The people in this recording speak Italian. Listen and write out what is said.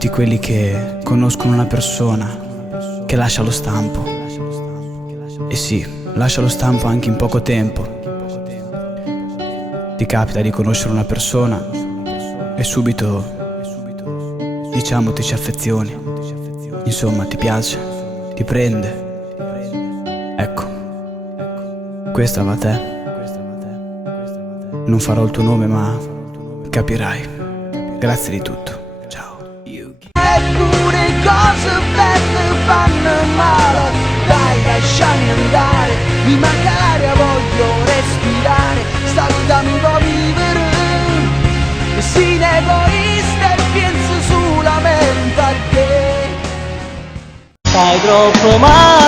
tutti quelli che conoscono una persona che lascia lo stampo. E sì, lascia lo stampo anche in poco tempo. Ti capita di conoscere una persona e subito, diciamo, ti ci affezioni. Insomma, ti piace, ti prende. Ecco, questa va a te. Non farò il tuo nome, ma capirai. Grazie di tutto. Ciao. Eppure cose belle fanno male. Dai, lasciami andare. Mi manca l'aria, voglio respirare. Stavolta mi può vivere. E si egoista e penso solamente a te. Stai troppo male.